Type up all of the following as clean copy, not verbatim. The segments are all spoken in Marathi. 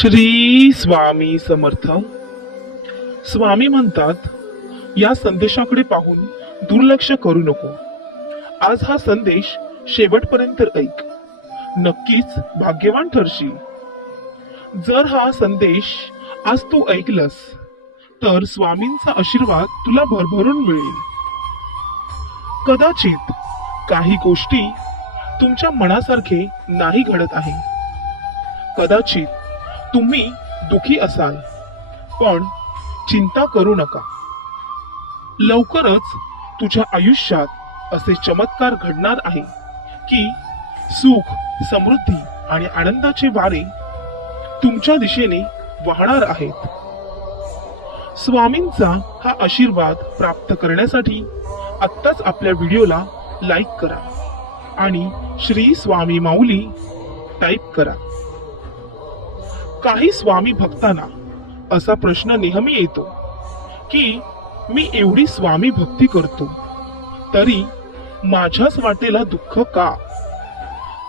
श्री स्वामी समर्थ. स्वामी म्हणतात, या संदेशाकडे पाहून दुर्लक्ष करू नको. आज हा संदेश शेवटपर्यंत ऐक, नक्कीच भाग्यवान ठरशील. जर हा संदेश आज तू ऐकलंस तर स्वामींचा आशीर्वाद तुला भरभरून मिळेल. कदाचित काही गोष्टी तुमच्या मनासारखे नाही घडत आहे. कदाचित तुम्ही दुखी असाल, पण चिंता करू नका. लवकरच तुझ्या आयुष्यात असे चमत्कार घडणार आहे की सुख, समृद्धी आणि आनंदाचे वारे तुमच्या दिशेने वाहणार आहेत. स्वामींचा हा आशीर्वाद प्राप्त करण्यासाठी आत्ताच आपल्या व्हिडिओला लाईक करा आणि श्री स्वामी माऊली टाईप करा. काही स्वामी भक्तांना असा प्रश्न नेहमी येतो की मी एवढी स्वामी भक्ती करतो तरी माझ्याच वाटेला दुःख का?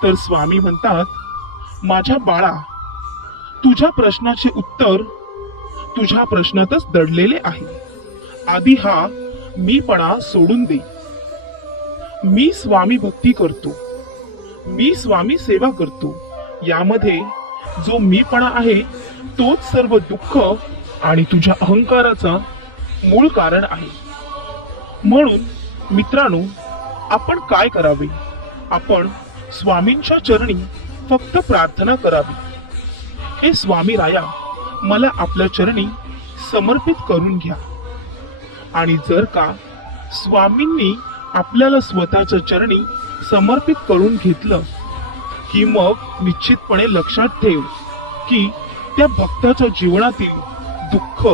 तर स्वामी म्हणतात, माझ्या बाळा, तुझ्या प्रश्नाचे उत्तर तुझ्या प्रश्नातच दडलेले आहे. आधी हा मीपणा सोडून दे. मी स्वामी भक्ती करतो, मी स्वामी सेवा करतो, यामध्ये जो मीपणा आहे तोच सर्व दुःख आणि तुझ्या अहंकाराचा मूळ कारण आहे. म्हणून मित्रांनो, आपण काय करावे? आपण स्वामींच्या चरणी फक्त प्रार्थना करावी, हे स्वामी राया, मला आपल्या चरणी समर्पित करून घ्या. आणि जर का स्वामींनी आपल्याला स्वतःच्या चरणी समर्पित करून घेतलं की मग निश्चितपणे लक्षात ठेव की त्या भक्ताच्या जीवनातील दुःख,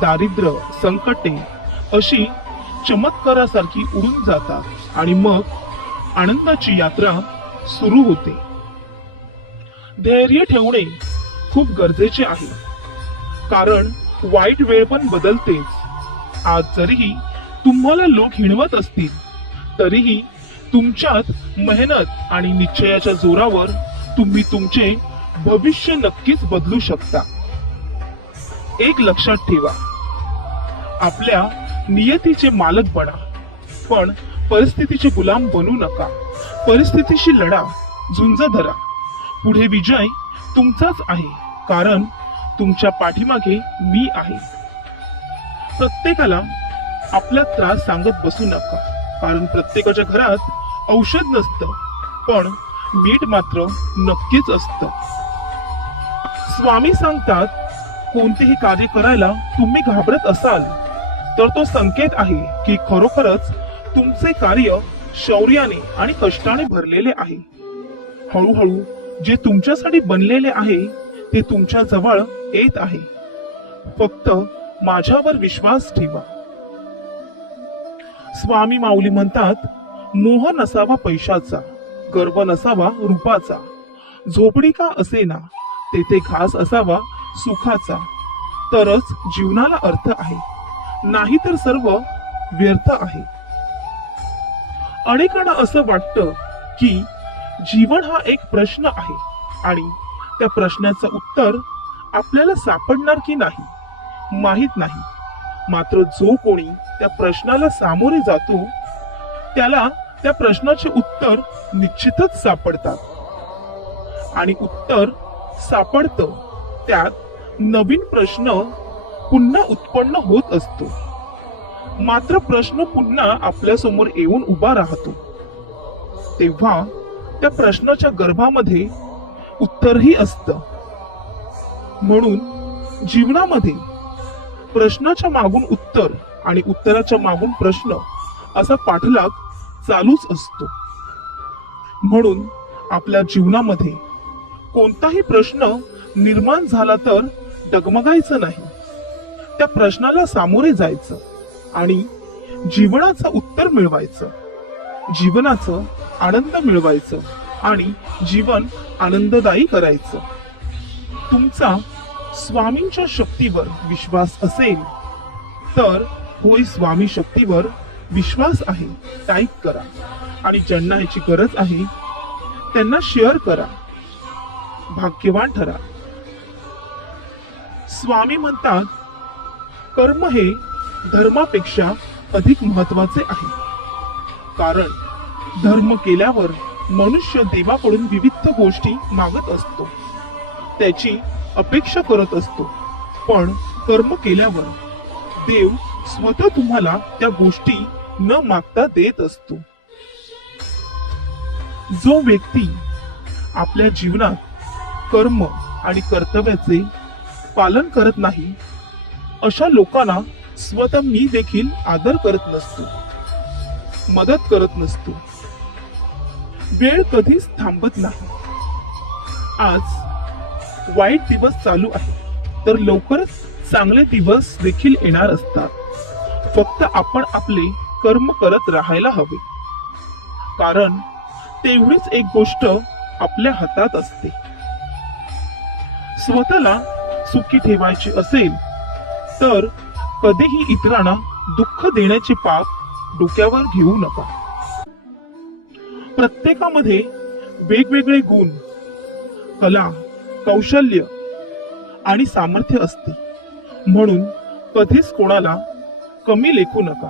दारिद्र्य, संकटे अशी चमत्कारासारखी उडून जातात आणि मग आनंदाची यात्रा सुरू होते. धैर्य ठेवणे खूप गरजेचे आहे, कारण वाईट वेळ पण बदलतेच. आज जरीही तुम्हाला लोक हिणवत असतील तरीही तुमच्यात मेहनत आणि निश्चयाच्या जोरावर तुम्ही तुमचे भविष्य नक्कीच बदलू शकता. एक लक्षात ठेवा, आपल्या नियतीचे मालक बना, पण परिस्थितीचे गुलाम बनू नका. परिस्थितीशी लढा, झुंज धरा. पुढे विजय तुमचाच आहे, कारण तुमच्या पाठीमागे मी आहे. प्रत्येकाला आपला त्रास सांगत बसू नका, कारण प्रत्येकाच्या घरात औषध नसतं, पण मीठ मात्र नक्कीच असतं. स्वामी सांगतात, कोणतेही कार्य करायला तुम्ही घाबरत असाल तर तो संकेत आहे की खरोखरच तुमचे कार्य शौर्याने आणि कष्टाने भरलेले आहे. हळूहळू जे तुमच्यासाठी बनलेले आहे ते तुमच्या जवळ येत आहे. फक्त माझ्यावर विश्वास ठेवा. स्वामी माऊली म्हणतात, मोह नसावा पैशाचा, गर्व नसावा रूपाचा, झोपडी का असेना तेथे घास असावा सुखाचा, तरच जीवनाला अर्थ आहे, नाहीतर सर्व व्यर्थ आहे. अनेकांना असं वाटतं की जीवन हा एक प्रश्न आहे आणि त्या प्रश्नाचं उत्तर आपल्याला सापडणार की नाही माहित नाही. मात्र जो कोणी त्या प्रश्नाला सामोरे जातो त्याला त्या प्रश्नाचे उत्तर निश्चितच सापडतात. आणि उत्तर सापडतं त्यात नवीन प्रश्न पुन्हा उत्पन्न होत असतो. मात्र प्रश्न पुन्हा आपल्या समोर येऊन उभा राहतो, तेव्हा त्या प्रश्नाच्या गर्भामध्ये उत्तरही असतं. म्हणून जीवनामध्ये प्रश्नाच्या मागून उत्तर आणि उत्तराच्या मागून प्रश्न असा पाठलाग चालूच असतो. म्हणून आपल्या जीवनामध्ये कोणताही प्रश्न निर्माण झाला तर डगमगायचं नाही, त्या प्रश्नाला सामोरे जायचं आणि जीवनाचं उत्तर मिळवायचं, जीवनाचं आनंद मिळवायचं आणि जीवन आनंददायी करायचं. तुमचा स्वामींच्या शक्तीवर विश्वास असेल तर होय, स्वामी शक्तीवर विश्वास आहे टाईप करा आणि ज्यांना याची गरज आहे त्यांना शेअर करा. भाग्यवान ठरा. स्वामी म्हणतात, कर्म हे धर्मापेक्षा अधिक महत्वाचे आहे. कारण धर्म केल्यावर मनुष्य देवाकडून विविध गोष्टी मागत असतो, त्याची अपेक्षा करत असतो. पण कर्म केल्यावर देव स्वतः तुम्हाला त्या गोष्टी न मागता देत असतो. जो व्यक्ती आपल्या जीवनात कर्म आणि कर्तव्याचे पालन करत नाही, अशा लोकांना स्वतः मी देखील आदर करत नसतो, मदत करत नसतो. वेळ कधीच थांबत नाही. आज वाईट दिवस चालू आहे, तर लवकरच चांगले दिवस देखील येणार असतात. फक्त आपण आपले कर्म करत राहायला हवे. कारण तेवढीच एक गोष्ट आपल्या हातात असते. स्वतःला सुखी ठेवायचे असेल तर कधीही इतरांना दुःख देण्याचे पाप डोक्यावर घेऊ नका. प्रत्येकामध्ये वेगवेगळे गुण, कला, कौशल्य आणि सामर्थ्य असते. म्हणून कधीच कोणाला कमी लेखू नका.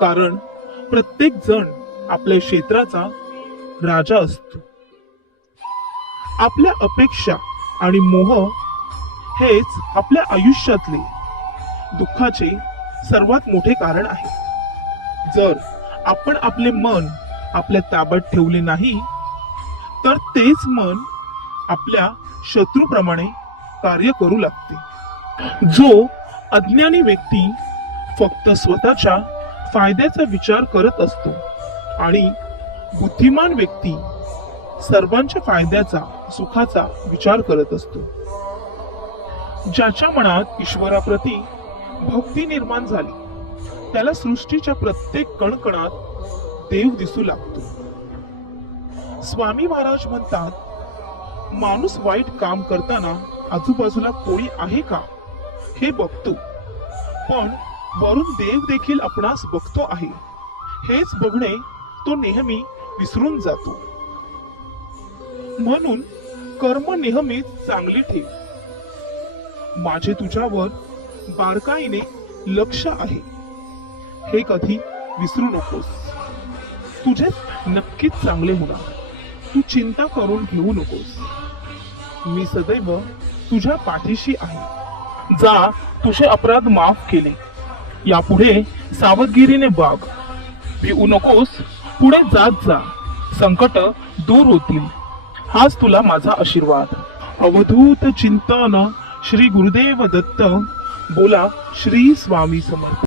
कारण प्रत्येक जण आपल्या क्षेत्राचा राजा असतो. आपल्या अपेक्षा आणि मोह हेच आपल्या आयुष्यातले दुःखाचे सर्वात मोठे कारण आहे. जर आपण आपले मन आपल्या ताब्यात ठेवले नाही, तर तेच मन आपल्या शत्रूप्रमाणे कार्य करू लागते. जो अज्ञानी व्यक्ती फक्त स्वतःच्या फायद्याचा विचार करत असतो आणि बुद्धिमान व्यक्ती सर्वांच्या फायद्याचा, सुखाचा विचार करत असतो. ज्याच्या मनात ईश्वराप्रती भक्ती निर्माण झाली, त्याला सृष्टीच्या प्रत्येक कणकणात देव दिसू लागतो. स्वामी महाराज म्हणतात, माणूस वाईट काम करताना आजूबाजूला कोणी आहे का हे बघतो, पण वरून देव देखील आपणास बघतो आहे हेच बघणे तो नेहमी विसरून जातो. म्हणून कर्म नेहमीच चांगली ठेव. माझे तुझ्यावर बारकाईने लक्ष आहे हे कधी विसरू नकोस. तुझे नक्कीच चांगले होणार. तू चिंता करून घेऊ नकोस. मी सदैव तुझ्या पाठीशी आहे. जा, तुझे अपराध माफ केले. यापुढे सावधगिरीने वाग. भिवू नकोस. पुढे जात जा. संकट दूर होतील. हाच तुला माझा आशीर्वाद. अवधूत चिंतन श्री गुरुदेव दत्त. बोला श्री स्वामी समर्थ.